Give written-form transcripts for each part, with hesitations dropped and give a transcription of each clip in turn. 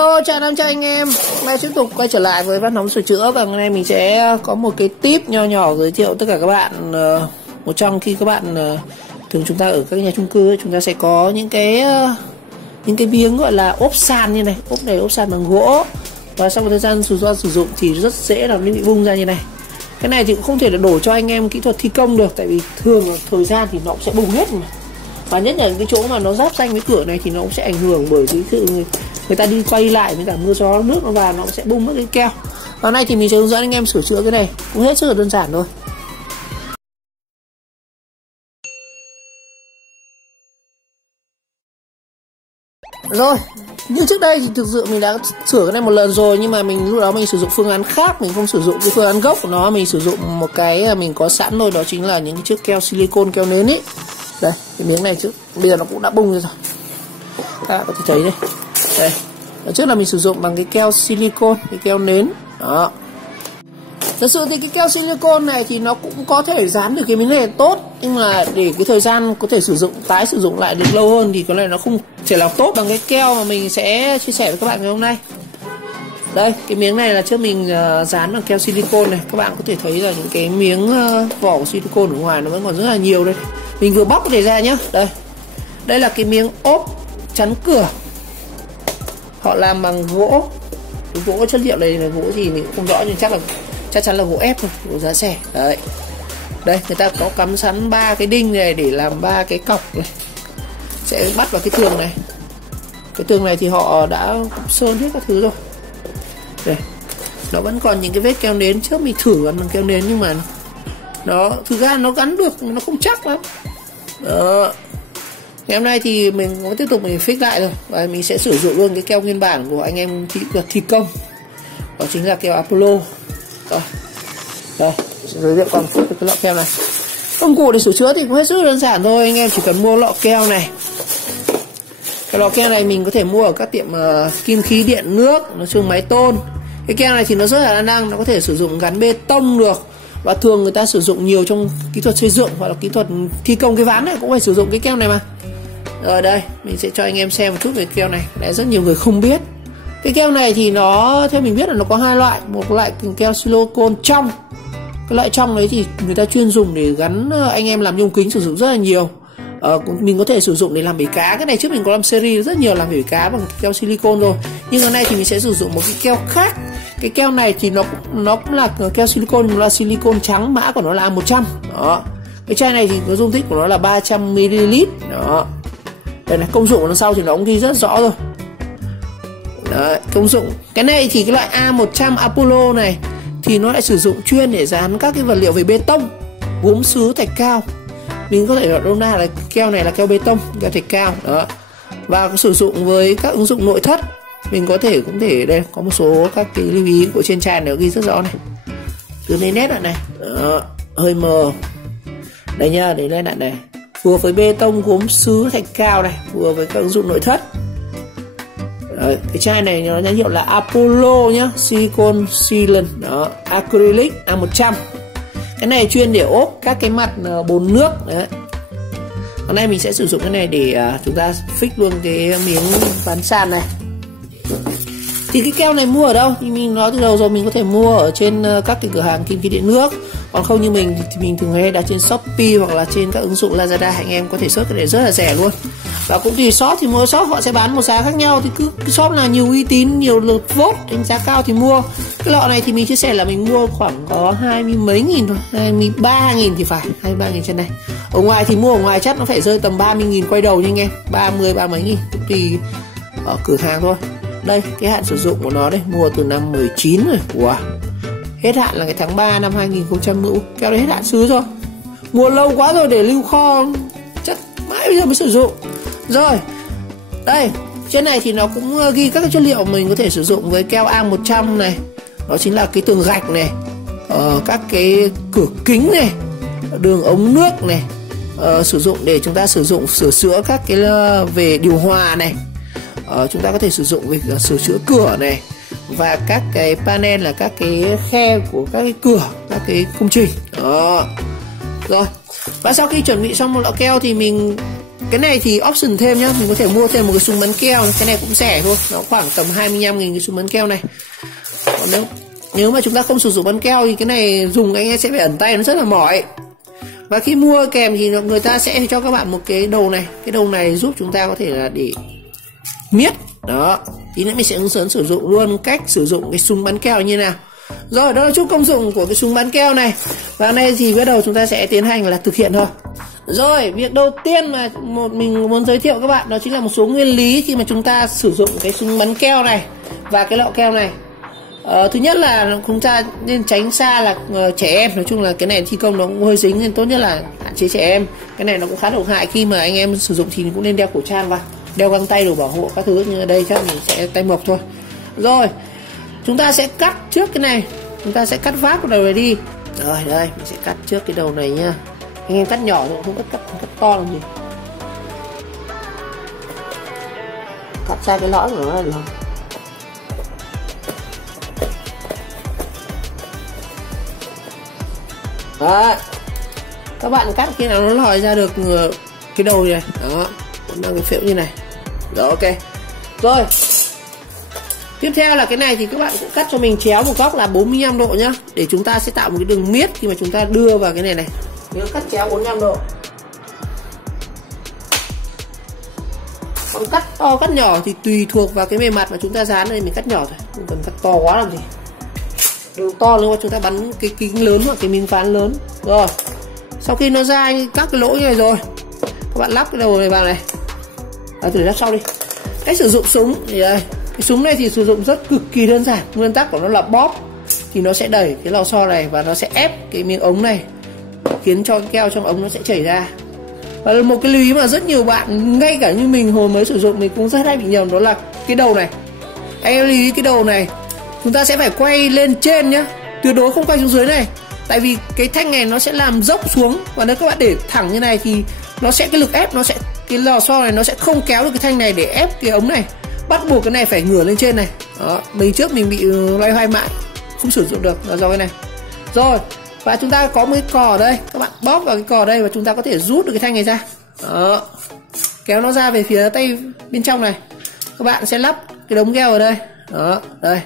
Hello, chào anh em. Hôm nay tiếp tục quay trở lại với Văn Nóng Sửa Chữa. Và hôm nay mình sẽ có một cái tip nho nhỏ giới thiệu tất cả các bạn. Một trong khi các bạn thường chúng ta ở các nhà chung cư ấy, chúng ta sẽ có những cái miếng gọi là ốp sàn như này. Ốp này ốp sàn bằng gỗ. Và sau một thời gian sử dụng thì rất dễ là nó bị bung ra như này. Cái này thì cũng không thể là đổ cho anh em kỹ thuật thi công được, tại vì thường thời gian thì nó cũng sẽ bung hết mà. Và nhất là cái chỗ mà nó giáp ranh với cửa này thì nó cũng sẽ ảnh hưởng bởi cái sự người ta đi quay lại với cả mưa gió nước nó vào, nó sẽ bung mất cái keo. Và hôm nay thì mình sẽ hướng dẫn anh em sửa chữa cái này cũng hết sức là đơn giản thôi. Rồi, như trước đây thì thực sự mình đã sửa cái này một lần rồi, nhưng mà lúc đó mình sử dụng phương án khác, mình không sử dụng cái phương án gốc của nó, mình sử dụng một cái mình có sẵn thôi, đó chính là những cái chiếc keo silicone, keo nến ấy. Đây, cái miếng này trước bây giờ nó cũng đã bung rồi. Các bạn có thể thấy đây. Đây. Ở trước là mình sử dụng bằng cái keo silicone, cái keo nến. Đó. Thật sự thì cái keo silicone này thì nó cũng có thể dán được cái miếng này tốt, nhưng mà để cái thời gian có thể tái sử dụng lại được lâu hơn thì có lẽ nó không thể làm tốt bằng cái keo mà mình sẽ chia sẻ với các bạn ngày hôm nay. Đây, cái miếng này là trước mình dán bằng keo silicone này. Các bạn có thể thấy là những cái miếng vỏ của silicone ở ngoài nó vẫn còn rất là nhiều đây. Mình vừa bóc cái này ra nhá. Đây là cái miếng ốp chắn cửa. Họ làm bằng gỗ. Cái gỗ chất liệu này là gỗ gì mình cũng không rõ, nhưng chắc chắn là gỗ ép thôi, gỗ giá rẻ. Đấy. Đây, người ta có cắm sẵn 3 cái đinh này để làm 3 cái cọc này. Sẽ bắt vào cái tường này. Cái tường này thì họ đã sơn hết các thứ rồi. Đây. Nó vẫn còn những cái vết keo nến, trước mình thử gắn bằng keo nến nhưng mà nó thực ra nó gắn được, nó không chắc lắm. Đó. Ngày hôm nay thì mình cũng tiếp tục mình fix lại rồi, và mình sẽ sử dụng luôn cái keo nguyên bản của anh em thi công, đó chính là keo Apollo. Đây, giới thiệu còn cái lọ keo này. Công cụ để sửa chữa thì cũng hết sức đơn giản thôi, anh em chỉ cần mua lọ keo này. Cái lọ keo này mình có thể mua ở các tiệm kim khí điện nước, nói chung máy tôn. Cái keo này thì nó rất là đa năng, nó có thể sử dụng gắn bê tông được, và thường người ta sử dụng nhiều trong kỹ thuật xây dựng hoặc là kỹ thuật thi công cái ván này cũng phải sử dụng cái keo này mà. Rồi đây, mình sẽ cho anh em xem một chút về keo này. Đấy, rất nhiều người không biết. Cái keo này thì nó, theo mình biết là nó có hai loại. Một loại keo silicone trong. Cái loại trong đấy thì người ta chuyên dùng để gắn, anh em làm nhôm kính sử dụng rất là nhiều. Mình có thể sử dụng để làm bể cá. Cái này trước mình có làm series rất nhiều làm bể cá bằng keo silicone rồi. Nhưng hôm nay thì mình sẽ sử dụng một cái keo khác. Cái keo này thì nó cũng là keo silicone, nó là silicone trắng, mã của nó là A100. Đó. Cái chai này thì có dung tích của nó là 300ml. Đó. Đây này, công dụng của nó sau thì nó cũng ghi rất rõ rồi. Đấy, công dụng. Cái này thì cái loại A100 Apollo này thì nó lại sử dụng chuyên để dán các cái vật liệu về bê tông, gốm sứ, thạch cao. Mình có thể gọi nôm na là keo này là keo bê tông, keo thạch cao. Đó. Và có sử dụng với các ứng dụng nội thất. Mình cũng thể đây có một số các cái lưu ý của trên chai này ghi rất rõ này. Từ đây nét lại này. Đó, hơi mờ. Đây nhá, để lên lại này. Vừa với bê tông, gốm sứ, thạch cao này, vừa với các ứng dụng nội thất. Đấy, cái chai này nó nhãn hiệu là Apollo nhá, silicone sealant, đó, acrylic A100. Cái này chuyên để ốp các cái mặt bồn nước. Đấy. Hôm nay mình sẽ sử dụng cái này để chúng ta fix luôn cái miếng ván sàn này. Thì cái keo này mua ở đâu? Thì mình nói từ đầu rồi, mình có thể mua ở trên các cái cửa hàng kim khí điện nước. Còn không như mình thì mình thường hay đặt trên Shopee hoặc là trên các ứng dụng Lazada, anh em có thể search cái này rất là rẻ luôn. Và cũng tùy shop thì mỗi shop họ sẽ bán một giá khác nhau, thì cứ cái shop nào nhiều uy tín, nhiều lượt vote, đánh giá cao thì mua. Cái lọ này thì mình chia sẻ là mình mua khoảng có 20 mấy nghìn thôi, 23.000 thì phải, 23.000 trên này. Ở ngoài thì mua ở ngoài chắc nó phải rơi tầm 30.000 quay đầu nha anh em, 30 mấy nghìn, cũng tùy ở cửa hàng thôi. Đây, cái hạn sử dụng của nó đây, mua từ năm 19 rồi. Wow. Hết hạn là cái tháng 3 năm 2010. Keo đấy hết hạn xứ rồi. Mua lâu quá rồi để lưu kho, chắc mãi bây giờ mới sử dụng. Rồi. Đây, trên này thì nó cũng ghi các cái chất liệu mình có thể sử dụng với keo A100 này. Đó chính là cái tường gạch này, các cái cửa kính này, đường ống nước này, sử dụng để chúng ta sử dụng sửa chữa các cái về điều hòa này. Chúng ta có thể sử dụng về sửa chữa cửa này, và các cái panel là các cái khe của các cái cửa, các cái công trình. Đó. Rồi. Và sau khi chuẩn bị xong một lọ keo thì mình Cái này thì option thêm nhá, mình có thể mua thêm một cái súng bắn keo, cái này cũng rẻ thôi, nó khoảng tầm 25.000 cái súng bắn keo này. Còn nếu mà chúng ta không sử dụng bắn keo thì cái này dùng anh em sẽ phải ẩn tay, nó rất là mỏi. Và khi mua kèm thì người ta sẽ cho các bạn một cái đầu này, cái đầu này giúp chúng ta có thể là để miết. Đó, tí nữa mình sẽ hướng dẫn sử dụng luôn cách sử dụng cái súng bắn keo như nào. Rồi, đó là chút công dụng của cái súng bắn keo này. Và nay thì bắt đầu chúng ta sẽ tiến hành là thực hiện thôi. Rồi, việc đầu tiên mà mình muốn giới thiệu các bạn đó chính là một số nguyên lý khi mà chúng ta sử dụng cái súng bắn keo này và cái lọ keo này. Thứ nhất là chúng ta nên tránh xa là trẻ em. Nói chung là cái này thi công nó cũng hơi dính nên tốt nhất là hạn chế trẻ em. Cái này nó cũng khá độc hại, khi mà anh em sử dụng thì cũng nên đeo khẩu trang vào, đeo găng tay đồ bảo hộ các thứ. Như ở đây chắc mình sẽ tay mộc thôi. Rồi, chúng ta sẽ cắt trước cái này, chúng ta sẽ cắt vát cái đầu này đi. Rồi đây, mình sẽ cắt trước cái đầu này nha. Anh em cắt nhỏ thôi, không cắt to làm gì. Cắt ra cái lõi của nó là được. Đó, các bạn cắt khi nào nó lòi ra được cái đầu này, đó, mang cái phễu như này. Rồi, ok. Rồi, tiếp theo là cái này thì các bạn cũng cắt cho mình chéo một góc là 45 độ nhá, để chúng ta sẽ tạo một cái đường miết khi mà chúng ta đưa vào cái này. Nhớ cắt chéo 45 độ. Còn cắt to cắt nhỏ thì tùy thuộc vào cái bề mặt mà chúng ta dán này, mình cắt nhỏ thôi, không cần cắt to quá làm gì. Đường to nếu mà chúng ta bắn cái kính lớn hoặc cái miếng ván lớn. Rồi, sau khi nó ra các cái lỗ như này rồi, các bạn lắp cái đầu này vào này. Thử lắp sau đi. Cách sử dụng súng thì đây, cái súng này thì sử dụng rất cực kỳ đơn giản. Nguyên tắc của nó là bóp thì nó sẽ đẩy cái lò xo này và nó sẽ ép cái miếng ống này, khiến cho cái keo trong ống nó sẽ chảy ra. Và một cái lưu ý mà rất nhiều bạn, ngay cả như mình hồi mới sử dụng mình cũng rất hay bị nhầm, đó là cái đầu này. Anh em lưu ý cái đầu này chúng ta sẽ phải quay lên trên nhá, tuyệt đối không quay xuống dưới này. Tại vì cái thanh này nó sẽ làm dốc xuống, và nếu các bạn để thẳng như này thì nó sẽ cái lực ép, nó sẽ cái lò xo này nó sẽ không kéo được cái thanh này để ép cái ống này. Bắt buộc cái này phải ngửa lên trên này. Đó, mình trước mình bị loay hoay mãi không sử dụng được là do cái này. Rồi, và chúng ta có một cái cò ở đây, các bạn bóp vào cái cò đây và chúng ta có thể rút được cái thanh này ra. Đó, kéo nó ra về phía tay bên trong này. Các bạn sẽ lắp cái đống keo ở đây. Đó, đây,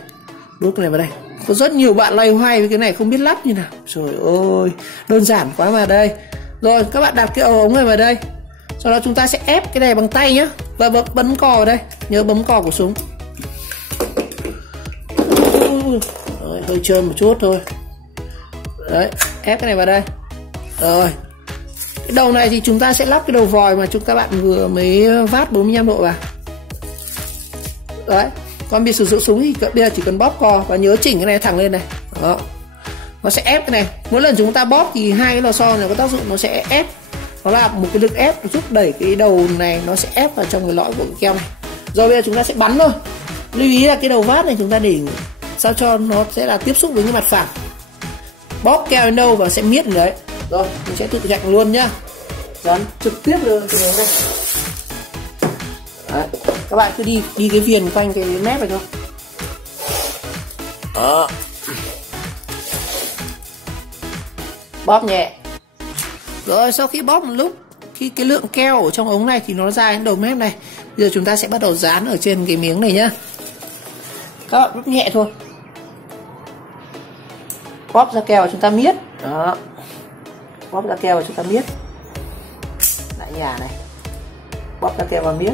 đút cái này vào đây. Có rất nhiều bạn loay hoay với cái này không biết lắp như nào. Trời ơi, đơn giản quá mà. Đây. Rồi, các bạn đặt cái ống này vào đây. Sau đó chúng ta sẽ ép cái này bằng tay nhá, và bấm cò ở đây. Nhớ bấm cò của súng. Rồi, hơi trơn một chút thôi. Đấy, ép cái này vào đây. Rồi, cái đầu này thì chúng ta sẽ lắp cái đầu vòi mà các bạn vừa mới vát 45 độ vào. Đấy, còn việc sử dụng súng thì bây giờ chỉ cần bóp cò và nhớ chỉnh cái này thẳng lên này. Đó, nó sẽ ép cái này. Mỗi lần chúng ta bóp thì hai cái lò xo này có tác dụng, nó sẽ ép, nó là một cái lực ép giúp đẩy cái đầu này, nó sẽ ép vào trong cái lõi của cái keo này. Rồi bây giờ chúng ta sẽ bắn thôi. Lưu ý là cái đầu vát này chúng ta để sao cho nó sẽ là tiếp xúc với cái mặt phẳng. Bóp keo đến đâu và sẽ miết đến đấy. Rồi, mình sẽ tự chặn luôn nhá. Dán trực tiếp lên cái này. Đấy, các bạn cứ đi cái viền quanh cái mép này thôi. Đó. Bóp nhẹ. Rồi, sau khi bóp một lúc, khi cái lượng keo ở trong ống này thì nó ra đến đầu mép này. Bây giờ chúng ta sẽ bắt đầu dán ở trên cái miếng này nhá. Các bạn bóp nhẹ thôi. Bóp ra keo và chúng ta miết. Đó, bóp ra keo và chúng ta miết. Lại nhà này, bóp ra keo và miết.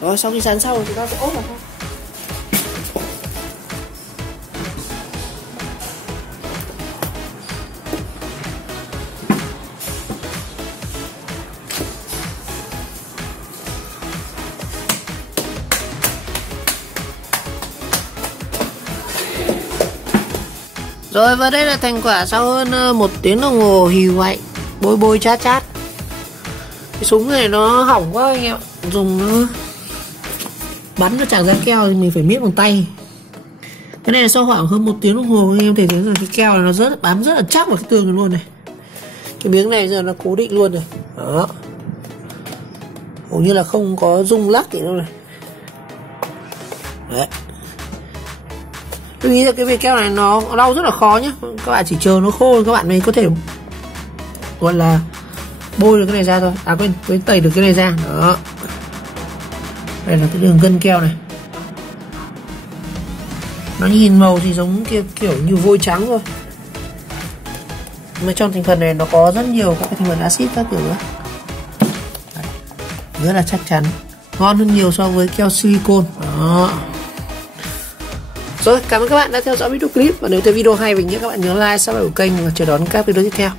Rồi, sau khi dán xong chúng ta sẽ ốp vào thôi. Rồi, và đây là thành quả sau hơn 1 tiếng đồng hồ hì hoạnh, bôi chát. Cái súng này nó hỏng quá anh em ạ. Dùng nó bắn nó chẳng ra keo thì mình phải miết bằng tay. Cái này là sau khoảng hơn 1 tiếng đồng hồ anh em thấy rằng cái keo này nó bám rất là chắc vào cái tường này luôn này. Cái miếng này giờ nó cố định luôn rồi. Đó, hầu như là không có rung lắc gì đâu này. Đấy. Tôi nghĩ là cái về keo này nó lau rất là khó nhá, các bạn chỉ chờ nó khô các bạn mới có thể gọi là bôi được cái này ra thôi, quên tẩy được cái này ra. Đó, đây là cái đường gân keo này, nó nhìn màu thì giống kiểu như vôi trắng thôi, mà trong thành phần này nó có rất nhiều các cái thành phần axit các kiểu nữa. Đấy, rất là chắc chắn, ngon hơn nhiều so với keo silicone. Đó. Rồi, cảm ơn các bạn đã theo dõi video clip, và nếu thấy video hay mình nhớ các bạn nhớ like, subscribe kênh và chờ đón các video tiếp theo.